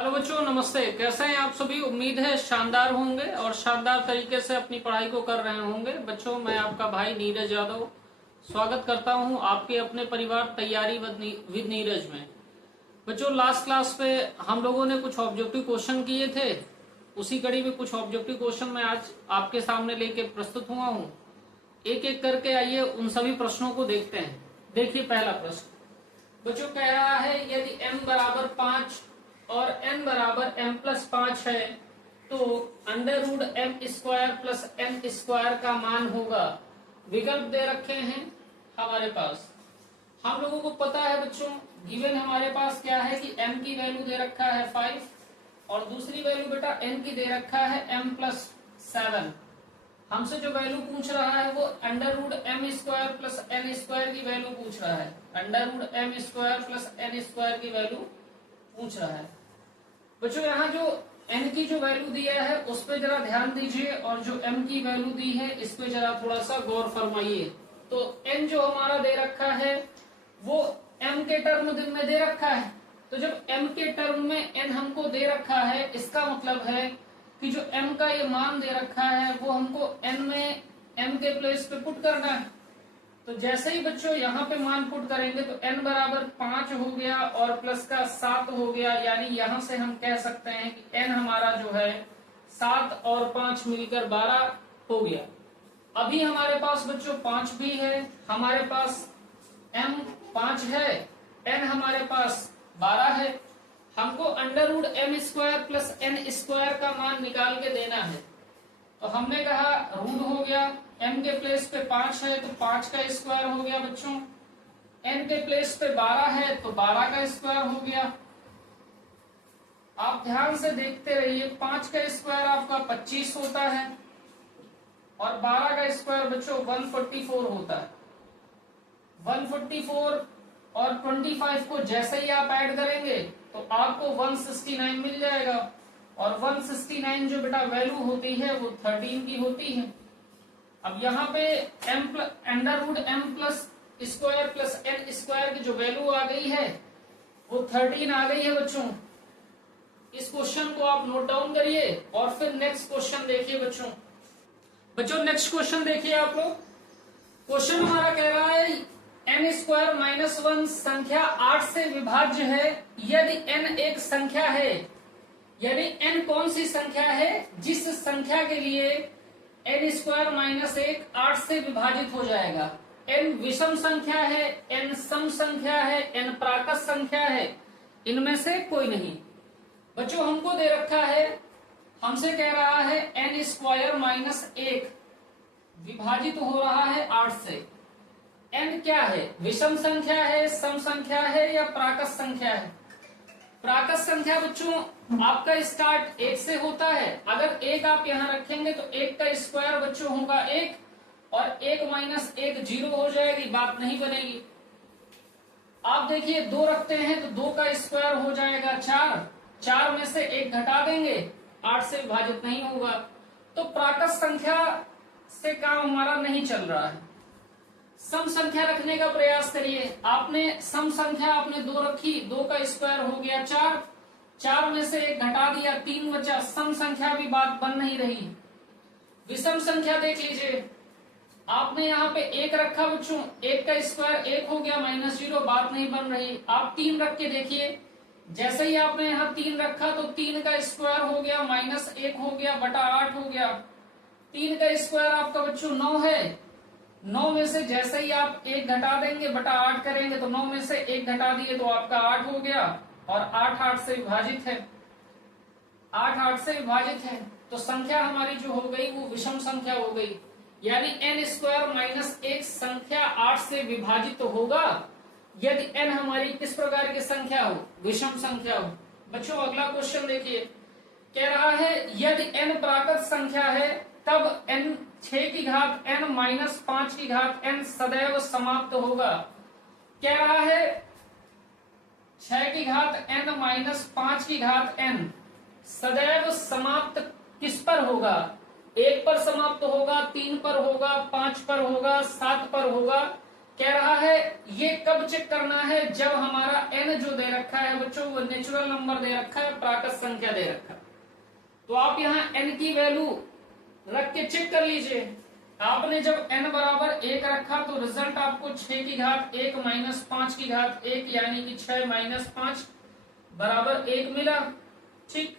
Hello बच्चों, नमस्ते। कैसे हैं आप सभी? उम्मीद है शानदार होंगे और शानदार तरीके से अपनी पढ़ाई को कर रहे होंगे। बच्चों, मैं आपका भाई नीरज यादव स्वागत करता हूं आपके अपने परिवार तैयारी विद नीरज में। बच्चों, लास्ट क्लास पे हम लोगों ने कुछ ऑब्जेक्टिव क्वेश्चन किए थे। उसी कड़ी में कुछ ऑब्जेक्टिव क्वेश्चन मैं आज आपके सामने लेके प्रस्तुत हुआ हूँ। एक एक करके आइए उन सभी प्रश्नों को देखते हैं। देखिए, पहला प्रश्न बच्चों कह रहा है, यदि m बराबर 5 और n बराबर m+5 है तो √m² प्लस m² का मान होगा। विकल्प दे रखे हैं हमारे पास। हम लोगों को पता है बच्चों, गिवन हमारे पास क्या है कि m की वैल्यू दे रखा है 5 और दूसरी वैल्यू बेटा n की दे रखा है m+7। हमसे जो वैल्यू पूछ रहा है वो √m² प्लस n² की वैल्यू पूछ रहा है। √m² प्लस n² की वैल्यू पूछ रहा है। बच्चों, यहाँ जो n की जो वैल्यू दिया है उस पर जरा ध्यान दीजिए और जो m की वैल्यू दी है इस पे जरा थोड़ा सा गौर फरमाइए। तो n जो हमारा दे रखा है वो m के टर्म में दे रखा है। तो जब m के टर्म में n हमको दे रखा है, इसका मतलब है कि जो m का ये मान दे रखा है वो हमको n में m के प्लेस पे पुट करना है। तो जैसे ही बच्चों यहाँ पे मान पुट करेंगे तो n बराबर 5 हो गया और प्लस का 7 हो गया, यानी यहाँ से हम कह सकते हैं कि n हमारा जो है 7 और 5 मिलकर 12 हो गया। अभी हमारे पास बच्चों 5 भी है, हमारे पास m 5 है, n हमारे पास 12 है। हमको √m² प्लस n² का मान निकाल के देना है। तो हमने कहा रूट हो गया, m के प्लेस पे 5 है तो 5 का स्क्वायर हो गया बच्चों। n के प्लेस पे 12 है तो 12 का स्क्वायर हो गया। आप ध्यान से देखते रहिए, 5 का स्क्वायर आपका 25 होता है और 12 का स्क्वायर बच्चों 144 होता है। 144 और 25 को जैसे ही आप ऐड करेंगे तो आपको 169 मिल जाएगा और 169 जो बेटा वैल्यू होती है वो 13 की होती है। अब यहाँ पे √m plus square plus n² की जो वैल्यू आ गई है वो 13 आ गई है बच्चों। इस क्वेश्चन को आप नोट डाउन करिए और फिर नेक्स्ट क्वेश्चन देखिए बच्चों। नेक्स्ट क्वेश्चन देखिए आप लोग। क्वेश्चन हमारा कह रहा है n² - 1 संख्या 8 से विभाज्य है यदि n एक संख्या है। यानी n कौन सी संख्या है जिस संख्या के लिए n² - 1 8 से विभाजित हो जाएगा। n विषम संख्या है, n सम संख्या है, n प्राकृत संख्या है, इनमें से कोई नहीं। बच्चों, हमको दे रखा है, हमसे कह रहा है n² - 1 विभाजित हो रहा है 8 से। n क्या है? विषम संख्या है, सम संख्या है या प्राकृत संख्या है? प्राकृत संख्या बच्चों आपका स्टार्ट 1 से होता है। अगर 1 आप यहाँ रखेंगे तो 1 का स्क्वायर बच्चों होगा 1 और 1 - 1 0 हो जाएगी, बात नहीं बनेगी। आप देखिए 2 रखते हैं तो 2 का स्क्वायर हो जाएगा 4, 4 में से 1 घटा देंगे, 8 से विभाजित नहीं होगा। तो प्राकृत संख्या से काम हमारा नहीं चल रहा है। सम संख्या रखने का प्रयास करिए। आपने सम संख्या आपने 2 रखी, 2 का स्क्वायर हो गया 4, 4 में से 1 घटा दिया, 3 बचा। सम संख्या भी बात बन नहीं रही। विषम संख्या देख लीजिए, आपने यहाँ पे 1 रखा बच्चों, 1 का स्क्वायर 1 हो गया -0, बात नहीं बन रही। आप 3 रख के देखिए, जैसे ही आपने यहाँ 3 रखा तो 3 का स्क्वायर हो गया -1 हो गया बटा 8 हो गया। 3 का स्क्वायर आपका बच्चों 9 है, 9 में से जैसे ही आप 1 घटा देंगे बटा 8 करेंगे तो 9 में से 1 घटा दिए तो आपका 8 हो गया और 8 8 से विभाजित है, 8 8 से विभाजित है। तो संख्या हमारी जो हो गई वो विषम संख्या हो गई। यानी n² - 1 संख्या 8 से विभाजित तो होगा यदि n हमारी किस प्रकार की संख्या हो? विषम संख्या हो। बच्चों, अगला क्वेश्चन देखिए, कह रहा है यदि n प्राकृत संख्या है तब n 6 की घात n - 5 की घात n सदैव समाप्त होगा। कह रहा है 6 की घात n - 5 की घात n सदैव समाप्त किस पर होगा? 1 पर समाप्त होगा, 3 पर होगा, 5 पर होगा, 7 पर होगा कह रहा है ये कब चेक करना है, जब हमारा n जो दे रखा है बच्चों वो नेचुरल नंबर दे रखा है, प्राकृत संख्या दे रखा है। तो आप यहाँ n की वैल्यू रख के चेक कर लीजिए। आपने जब n बराबर 1 रखा तो रिजल्ट आपको 6 की घात 1 माइनस 5 की घात 1 यानी कि 6 माइनस 5 बराबर 1 मिला। ठीक,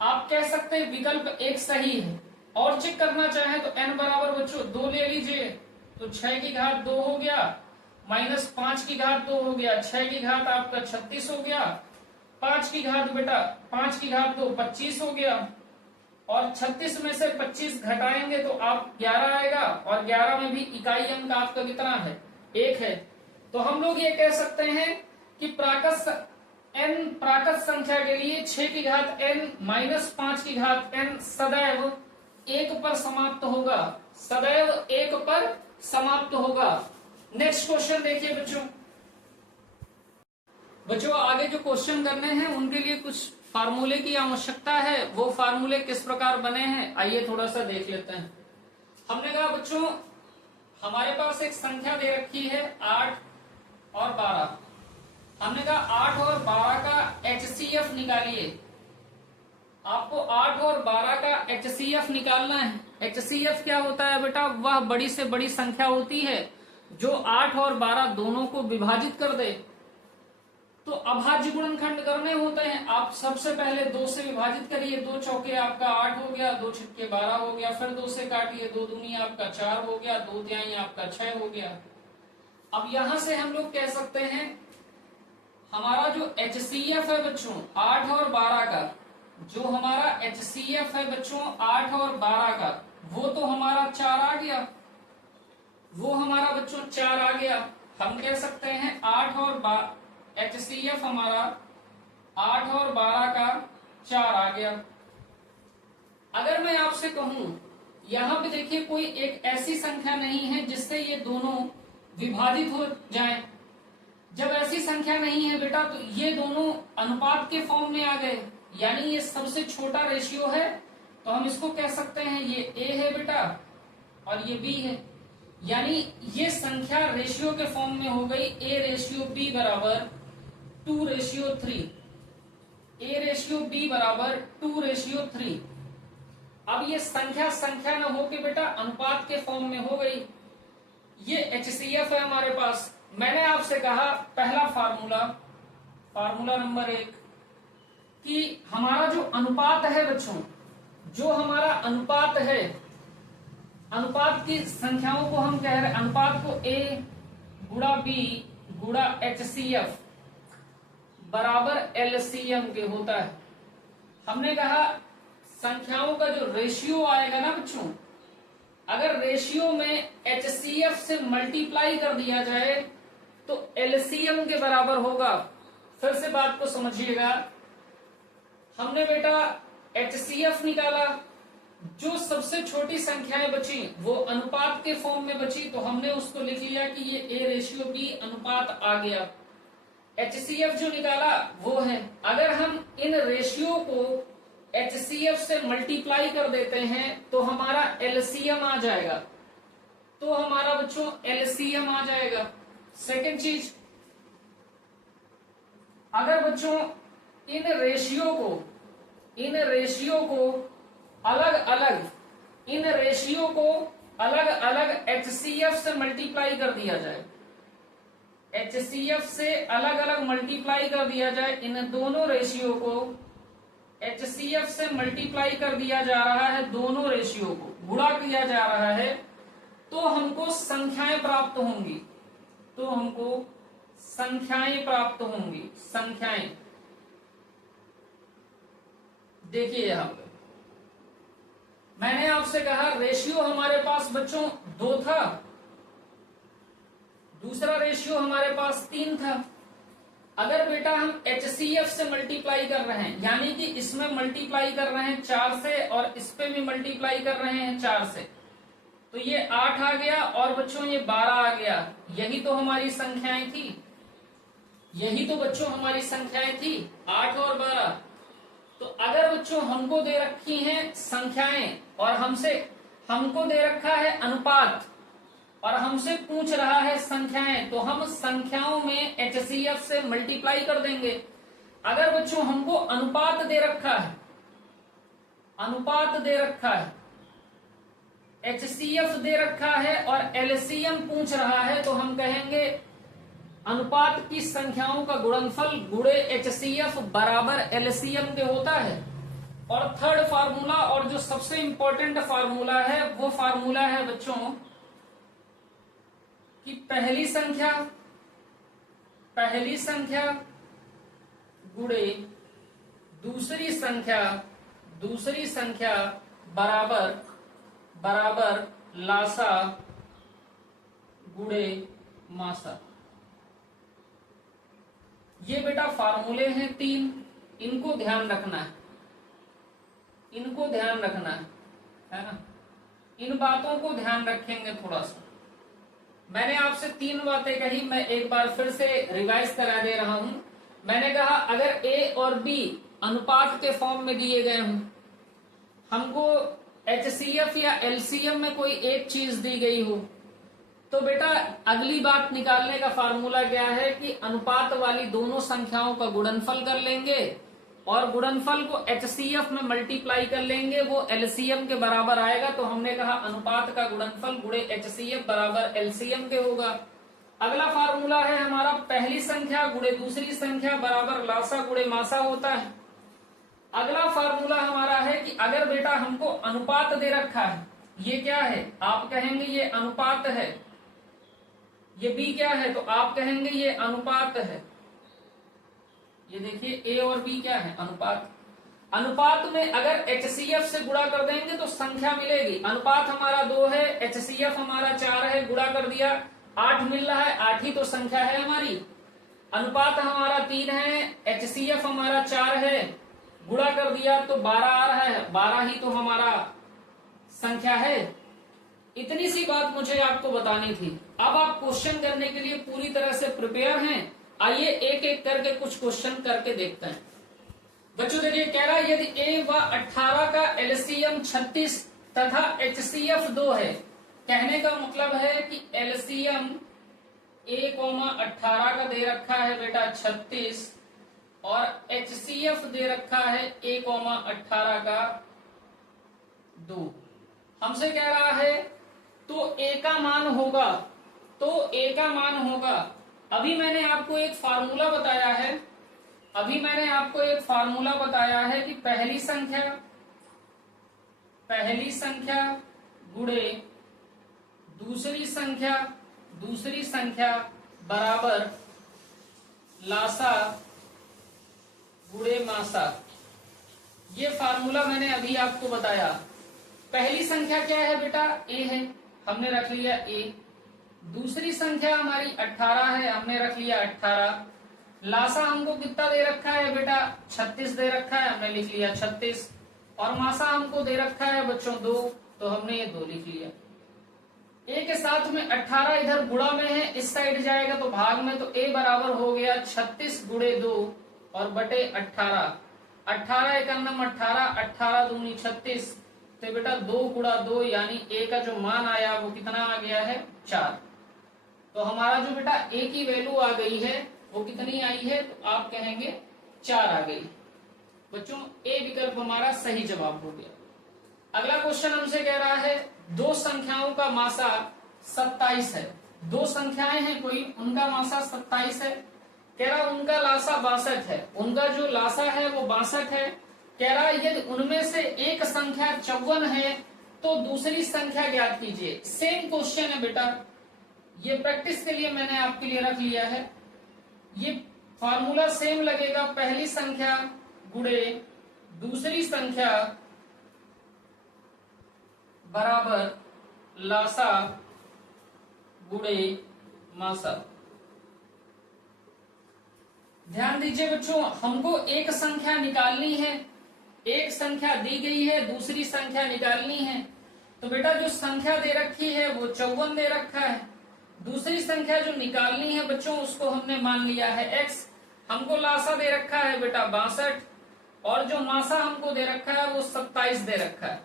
आप कह सकते हैं विकल्प 1 सही है। और चेक करना चाहे तो n बराबर बच्चों 2 ले लीजिए, तो 6 की घात 2 हो गया, माइनस 5 की घात 2 हो गया, 6 की घात आपका 36 हो गया, 5 की घात बेटा 5 की घात 2 25 हो गया, और 36 में से 25 घटाएंगे तो आप 11 आएगा, और 11 में भी इकाई अंक आपका कितना है, 1 है। तो हम लोग ये कह सकते हैं कि प्राकृत संख्या के लिए 6 की घात n माइनस 5 की घात n सदैव 1 पर समाप्त होगा, सदैव 1 पर समाप्त होगा। नेक्स्ट क्वेश्चन देखिए बच्चों आगे जो क्वेश्चन करने हैं उनके लिए कुछ फार्मूले की आवश्यकता है। वो फार्मूले किस प्रकार बने हैं आइए थोड़ा सा देख लेते हैं। हमने कहा बच्चों हमारे पास एक संख्या दे रखी है 8 और 12। हमने कहा 8 और 12 का HCF निकालिए। आपको 8 और 12 का HCF निकालना है। HCF क्या होता है बेटा, वह बड़ी से बड़ी संख्या होती है जो 8 और 12 दोनों को विभाजित कर दे। तो अभाज्य गुणनखंड करने होते हैं। आप सबसे पहले 2 से विभाजित करिए, 2 चौके आपका 8 हो गया, 2 छक्के 12 हो गया, फिर 2 से काटिए, 2 दूनी आपका 4 हो गया, 2 तिहाई आपका 6 हो गया। अब यहां से हम लोग कह सकते हैं हमारा जो HCF है बच्चों 8 और 12 का, जो हमारा HCF है बच्चों 8 और 12 का, वो तो हमारा 4 आ गया, वो हमारा बच्चों 4 आ गया। हम कह सकते हैं 8 और HCF हमारा 8 और 12 का 4 आ गया। अगर मैं आपसे कहूं यहां पे देखिए कोई एक ऐसी संख्या नहीं है जिससे ये दोनों विभाजित हो जाएं। जब ऐसी संख्या नहीं है बेटा तो ये दोनों अनुपात के फॉर्म में आ गए, यानी ये सबसे छोटा रेशियो है, तो हम इसको कह सकते हैं ये A है बेटा और ये B है, यानी ये संख्या रेशियो के फॉर्म में हो गई A रेशियो B बराबर 2 रेशियो 3। A रेशियो B बराबर 2 रेशियो 3। अब ये संख्या संख्या न हो के बेटा अनुपात के फॉर्म में हो गई। ये HCF है हमारे पास। मैंने आपसे कहा पहला फार्मूला नंबर 1 कि हमारा जो अनुपात है बच्चों, जो हमारा अनुपात है, अनुपात की संख्याओं को हम कह रहे हैं, अनुपात को A गुणा B गुणा HCF बराबर LCM के होता है। हमने कहा संख्याओं का जो रेशियो आएगा ना बच्चों, अगर रेशियो में HCF से मल्टीप्लाई कर दिया जाए तो LCM के बराबर होगा। फिर से बात को समझिएगा, हमने बेटा HCF निकाला, जो सबसे छोटी संख्याएं बची वो अनुपात के फॉर्म में बची, तो हमने उसको लिख लिया कि ये A रेशियो B अनुपात आ गया। HCF जो निकाला वो है, अगर हम इन रेशियो को HCF से मल्टीप्लाई कर देते हैं तो हमारा LCM आ जाएगा, तो हमारा बच्चों LCM आ जाएगा। सेकेंड चीज, अगर बच्चों इन रेशियो को अलग अलग HCF से मल्टीप्लाई कर दिया जाए, HCF से अलग अलग मल्टीप्लाई कर दिया जाए, इन दोनों रेशियो को HCF से मल्टीप्लाई कर दिया जा रहा है, दोनों रेशियो को गुणा किया जा रहा है, तो हमको संख्याएं प्राप्त होंगी, संख्याएं देखिए यहां पे मैंने आपसे कहा रेशियो हमारे पास बच्चों 2 था, दूसरा रेशियो हमारे पास 3 था। अगर बेटा हम HCF से मल्टीप्लाई कर रहे हैं, यानी कि इसमें मल्टीप्लाई कर रहे हैं 4 से और इस पे भी मल्टीप्लाई कर रहे हैं 4 से, तो ये 8 आ गया और बच्चों ये 12 आ गया। यही तो हमारी संख्याएं थी, यही तो बच्चों हमारी संख्याएं थी 8 और 12। तो अगर बच्चों हमको दे रखी हैं संख्याएं और हमको दे रखा है अनुपात, और हमसे पूछ रहा है संख्याएं, तो हम संख्याओं में HCF से मल्टीप्लाई कर देंगे। अगर बच्चों हमको अनुपात दे रखा है, अनुपात दे रखा है, HCF दे रखा है और LCM पूछ रहा है, तो हम कहेंगे अनुपात की संख्याओं का गुणनफल गुणे HCF बराबर LCM के होता है। और थर्ड फार्मूला और जो सबसे इंपॉर्टेंट फार्मूला है वो फार्मूला है बच्चों कि पहली संख्या गुणे दूसरी संख्या बराबर लासा गुणे मासा। ये बेटा फार्मूले हैं 3, इनको ध्यान रखना है, है ना। इन बातों को ध्यान रखेंगे थोड़ा सा। मैंने आपसे 3 बातें कही, मैं एक बार फिर से रिवाइज करा दे रहा हूं। मैंने कहा अगर A और B अनुपात के फॉर्म में दिए गए हों, हमको HCF या LCM में कोई एक चीज दी गई हो, तो बेटा अगली बात निकालने का फार्मूला क्या है कि अनुपात वाली दोनों संख्याओं का गुणनफल कर लेंगे और गुणनफल को HCF में मल्टीप्लाई कर लेंगे, वो LCM के बराबर आएगा। तो हमने कहा अनुपात का गुणनफल गुणे HCF बराबर LCM के होगा। अगला फार्मूला है हमारा पहली संख्या गुणे दूसरी संख्या बराबर लासा गुणे मासा होता है। अगला फार्मूला हमारा है कि अगर बेटा हमको अनुपात दे रखा है, ये क्या है, आप कहेंगे ये अनुपात है, ये B क्या है, तो आप कहेंगे ये अनुपात है। ये देखिए A और B क्या है, अनुपात। अनुपात में अगर HCF से गुणा कर देंगे तो संख्या मिलेगी। अनुपात हमारा 2 है, HCF हमारा 4 है, गुणा कर दिया 8 मिल रहा है, 8 ही तो संख्या है हमारी। अनुपात हमारा 3 है, HCF हमारा 4 है, गुणा कर दिया तो 12 आ रहा है, 12 ही तो हमारा संख्या है। इतनी सी बात मुझे आपको बतानी थी। अब आप क्वेश्चन करने के लिए पूरी तरह से प्रिपेयर हैं। आइए एक एक करके कुछ क्वेश्चन करके देखते हैं। बच्चों देखिए, कह रहा है यदि A व 18 का LCM 36 तथा HCF 2 है। कहने का मतलब है कि LCM A,18 का दे रखा है बेटा 36 और HCF दे रखा है A,18 का 2। हमसे कह रहा है तो A का मान होगा, अभी मैंने आपको एक फार्मूला बताया है, कि पहली संख्या गुणे दूसरी संख्या बराबर लासा गुणे मासा। ये फार्मूला मैंने अभी आपको बताया। पहली संख्या क्या है बेटा, A है, हमने रख लिया A। दूसरी संख्या हमारी 18 है, हमने रख लिया 18। लासा हमको कितना दे रखा है बेटा, 36 दे रखा है, हमने लिख लिया 36। और मासा हमको दे रखा है बच्चों 2, तो हमने ये 2 लिख लिया। A के साथ में 18 इधर गुणा में है, इस साइड जाएगा तो भाग में, तो A बराबर हो गया 36 गुणे 2 और बटे 18। 18 एकम 18, 18 दूनी 36, तो बेटा 2 गुणा 2 यानी A का जो मान आया वो कितना आ गया है, 4। तो हमारा जो बेटा A की वैल्यू आ गई है वो कितनी आई है, तो आप कहेंगे 4 आ गई। बच्चों A विकल्प हमारा सही जवाब हो गया। अगला क्वेश्चन हमसे कह रहा है दो संख्याओं का मासा 27 है। दो संख्याएं हैं कोई, उनका मासा 27 है। कह रहा उनका लासा 62 है, उनका जो लासा है वो 62 है। कह रहा यदि उनमें से एक संख्या 54 है तो दूसरी संख्या ज्ञात कीजिए। सेम क्वेश्चन है बेटा, ये प्रैक्टिस के लिए मैंने आपके लिए रख लिया है। ये फॉर्मूला सेम लगेगा, पहली संख्या गुणे दूसरी संख्या बराबर लासा गुणे मासा। ध्यान दीजिए बच्चों, हमको एक संख्या निकालनी है, एक संख्या दी गई है, दूसरी संख्या निकालनी है। तो बेटा जो संख्या दे रखी है वो 54 दे रखा है। दूसरी संख्या जो निकालनी है बच्चों उसको हमने मान लिया है x। हमको लासा दे रखा है बेटा 62 और जो मासा हमको दे रखा है वो 27 दे रखा है।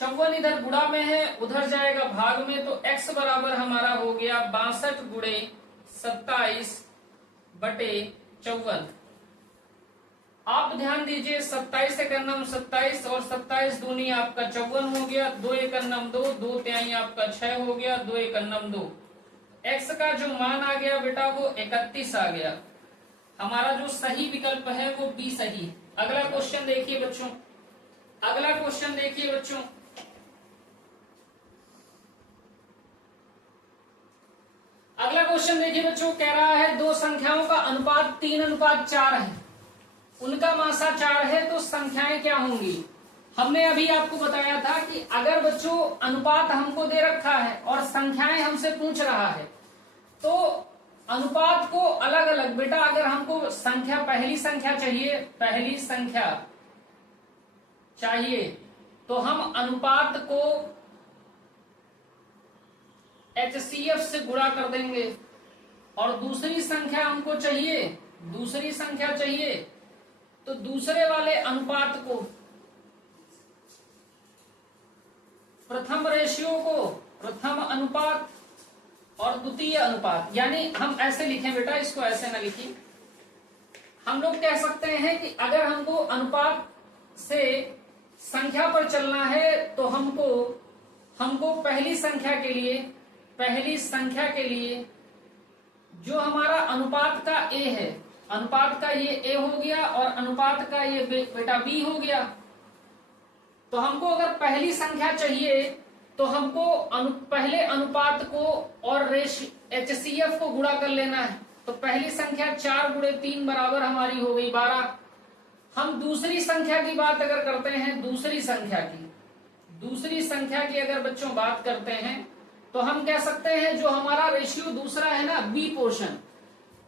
54 इधर गुणा में है, उधर जाएगा भाग में, तो x बराबर हमारा हो गया 62 गुणे 27 बटे 54। आप ध्यान दीजिए 27 से करना 27 और 27 दूनी आपका 54 हो गया, 2 एक अन्नम 2, 2 तिहाई आपका 6 हो गया, 2 एक अन्नम 2। x का जो मान आ गया बेटा वो 31 आ गया। हमारा जो सही विकल्प है वो बी सही है। अगला क्वेश्चन देखिए बच्चों, अगला क्वेश्चन देखिए बच्चों, अगला क्वेश्चन देखिए बच्चों, कह रहा है दो संख्याओं का अनुपात 3:4 है, उनका मासा 4 है, तो संख्याएं क्या होंगी। हमने अभी आपको बताया था कि अगर बच्चों अनुपात हमको दे रखा है और संख्याएं हमसे पूछ रहा है, तो अनुपात को अलग अलग बेटा, अगर हमको संख्या पहली संख्या चाहिए, पहली संख्या चाहिए, तो हम अनुपात को HCF से गुणा कर देंगे, और दूसरी संख्या हमको चाहिए, दूसरी संख्या चाहिए, तो दूसरे वाले अनुपात को, प्रथम रेशियो को प्रथम अनुपात और द्वितीय अनुपात, यानी हम ऐसे लिखें बेटा, इसको ऐसे ना लिखिए। हम लोग कह सकते हैं कि अगर हमको अनुपात से संख्या पर चलना है, तो हमको पहली संख्या के लिए जो हमारा अनुपात का a है, अनुपात का ये a हो गया और अनुपात का ये बेटा b हो गया। तो हमको अगर पहली संख्या चाहिए, तो हमको पहले अनुपात को और HCF को गुणा कर लेना है। तो पहली संख्या 4 गुणे 3 बराबर हमारी हो गई 12। हम दूसरी संख्या की बात अगर करते हैं, दूसरी संख्या की अगर बच्चों बात करते हैं, तो हम कह सकते हैं जो हमारा रेशियो दूसरा है ना, बी पोर्शन,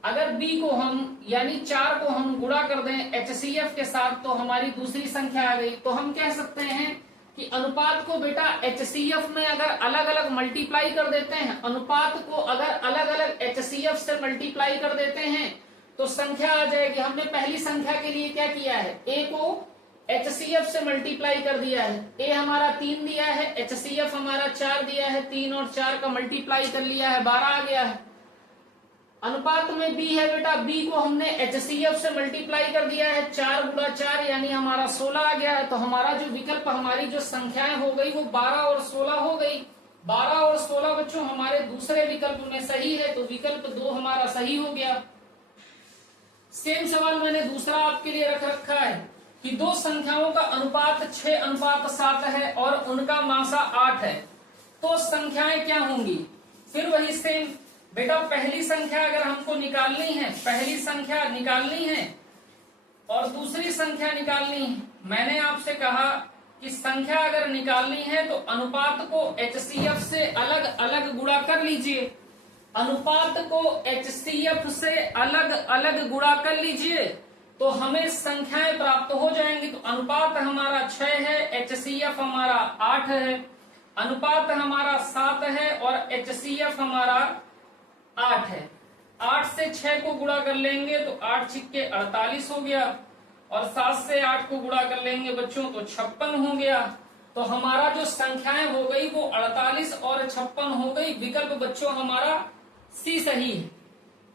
अगर बी को हम यानी 4 को हम गुणा कर दें HCF के साथ, तो हमारी दूसरी संख्या आ गई। तो हम कह सकते हैं कि अनुपात को बेटा HCF में अगर अलग अलग मल्टीप्लाई कर देते हैं, अनुपात को अगर अलग अलग HCF से मल्टीप्लाई कर देते हैं, तो संख्या आ जाएगी। हमने पहली संख्या के लिए क्या किया है, a को HCF से मल्टीप्लाई कर दिया है, a हमारा 3 दिया है, HCF हमारा 4 दिया है, 3 और 4 का मल्टीप्लाई कर लिया है, 12 आ गया है। अनुपात में b है बेटा, b को हमने HCF से मल्टीप्लाई कर दिया है, 4 गुणा 4 यानी हमारा 16 आ गया है। तो हमारा जो विकल्प, हमारी जो संख्याएं हो गई वो 12 और 16 हो गई। 12 और 16 बच्चों हमारे दूसरे विकल्प में सही है, तो विकल्प 2 हमारा सही हो गया। सेम सवाल मैंने दूसरा आपके लिए रख रखा है कि दो संख्याओं का अनुपात 6:7 है और उनका मासा 8 है, तो संख्याएं क्या होंगी। फिर वही सेम बेटा, पहली संख्या अगर हमको निकालनी है, पहली संख्या निकालनी है और दूसरी संख्या निकालनी है। मैंने आपसे कहा कि संख्या अगर निकालनी है तो अनुपात को HCF से अलग अलग गुणा कर लीजिए, अनुपात को HCF से अलग अलग गुणा कर लीजिए, तो हमें संख्याएं प्राप्त हो जाएंगी। तो अनुपात हमारा 6 है, HCF हमारा 8 है, अनुपात हमारा 7 है और HCF हमारा 8 है। 8 से 6 को गुणा कर लेंगे तो 8 छिक्के 48 हो गया, और 7 से 8 को गुणा कर लेंगे बच्चों तो 56 हो गया। तो हमारा जो संख्याएं हो गई वो 48 और 56 हो गई। विकल्प बच्चों हमारा सी सही है।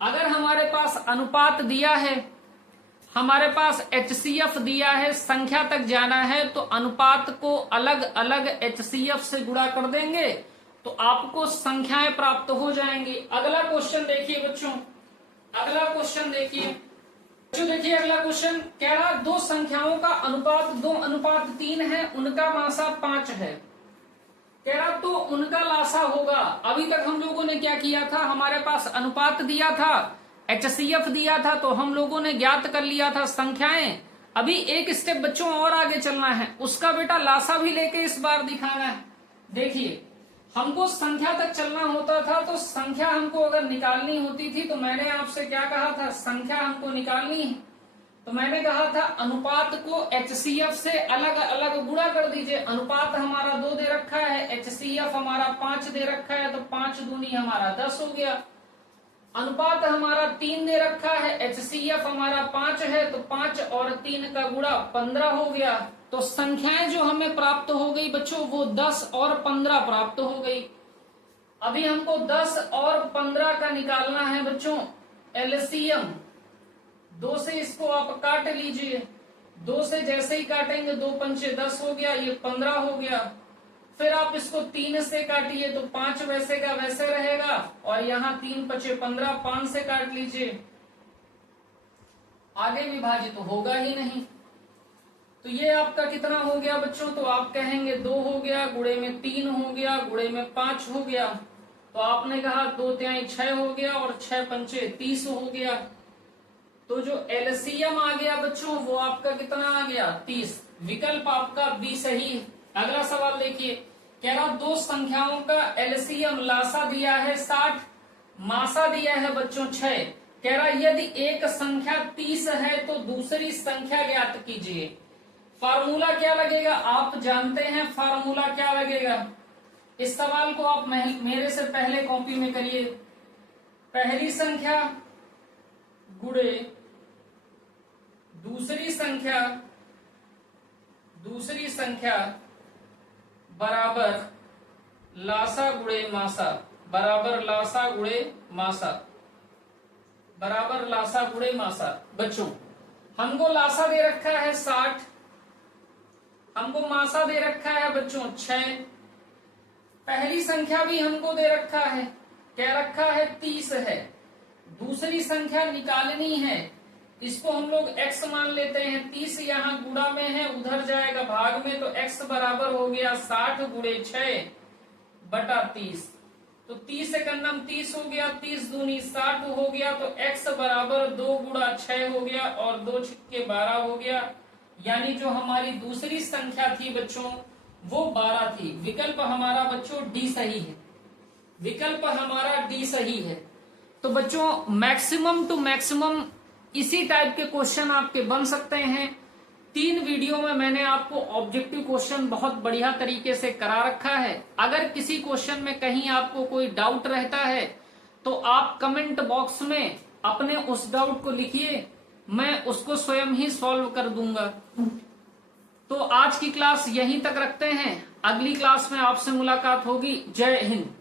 अगर हमारे पास अनुपात दिया है, हमारे पास HCF दिया है, संख्या तक जाना है, तो अनुपात को अलग अलग HCF से गुणा कर देंगे तो आपको संख्याएं प्राप्त हो जाएंगी। अगला क्वेश्चन देखिए बच्चों, अगला क्वेश्चन देखिए अगला क्वेश्चन कह रहा दो संख्याओं का अनुपात 2:3 है, उनका मासा 5 है। कह रहा तो उनका लासा होगा। अभी तक हम लोगों ने क्या किया था, हमारे पास अनुपात दिया था, HCF दिया था, तो हम लोगों ने ज्ञात कर लिया था संख्याएं। अभी एक स्टेप बच्चों और आगे चलना है, उसका बेटा लासा भी लेके इस बार दिखाना है। देखिए हमको संख्या तक चलना होता था, तो संख्या हमको अगर निकालनी होती थी तो मैंने आपसे क्या कहा था, संख्या हमको निकालनी है तो मैंने कहा था अनुपात को HCF से अलग अलग गुणा कर दीजिए। अनुपात हमारा 2 दे रखा है, HCF हमारा 5 दे रखा है, तो 5 दूनी हमारा 10 हो गया। अनुपात हमारा 3 दे रखा है, HCF हमारा 5 है, तो 5 और 3 का गुणा 15 हो गया। तो संख्याएं जो हमें प्राप्त हो गई बच्चों वो 10 और 15 प्राप्त हो गई। अभी हमको 10 और 15 का निकालना है बच्चों एलसीएम। 2 से इसको आप काट लीजिए, 2 से जैसे ही काटेंगे 2 पंचे 10 हो गया, ये 15 हो गया। फिर आप इसको 3 से काटिए तो 5 वैसे का वैसे रहेगा, और यहाँ 3 पचे 15, 5 से काट लीजिए, आगे विभाजित तो होगा ही नहीं। तो ये आपका कितना हो गया बच्चों, तो आप कहेंगे 2 हो गया, गुणे में 3 हो गया, गुणे में 5 हो गया। तो आपने कहा 2 तिहाई 6 हो गया, और 6 पंचे 30 हो गया। तो जो एलसीएम आ गया बच्चों वो आपका कितना आ गया, 30। विकल्प आपका बी सही है। अगला सवाल देखिए, कह रहा दो संख्याओं का एलसीएम लासा दिया है 60, मासा दिया है बच्चों 6। कह रहा यदि एक संख्या 30 है तो दूसरी संख्या ज्ञात कीजिए। फार्मूला क्या लगेगा, आप जानते हैं फार्मूला क्या लगेगा। इस सवाल को आप मेरे से पहले कॉपी में करिए। पहली संख्या गुणे दूसरी संख्या बराबर लासा गुणे मासा, बराबर लासा गुणे मासा, बराबर लासा गुणे मासा। बच्चों हमको लासा दे रखा है 60, हमको मासा दे रखा है बच्चों 6। पहली संख्या भी हमको दे रखा है, क्या रखा है 30 है। दूसरी संख्या निकालनी है, इसको हम लोग x मान लेते हैं। 30 यहाँ गुणा में है, उधर जाएगा भाग में, तो x बराबर हो गया 60 गुणे 6 बटा 30। तो 30 से कन्नम 30 हो गया, 30 दूनी 60 हो गया, तो x बराबर 2 गुणा 6 हो गया, और 2 छिक्के 12 हो गया। यानी जो हमारी दूसरी संख्या थी बच्चों वो 12 थी। विकल्प हमारा बच्चों डी सही है, विकल्प हमारा डी सही है। तो बच्चों मैक्सिमम टू मैक्सिमम इसी टाइप के क्वेश्चन आपके बन सकते हैं। 3 वीडियो में मैंने आपको ऑब्जेक्टिव क्वेश्चन बहुत बढ़िया तरीके से करा रखा है। अगर किसी क्वेश्चन में कहीं आपको कोई डाउट रहता है तो आप कमेंट बॉक्स में अपने उस डाउट को लिखिए, मैं उसको स्वयं ही सॉल्व कर दूंगा। तो आज की क्लास यहीं तक रखते हैं, अगली क्लास में आपसे मुलाकात होगी। जय हिंद।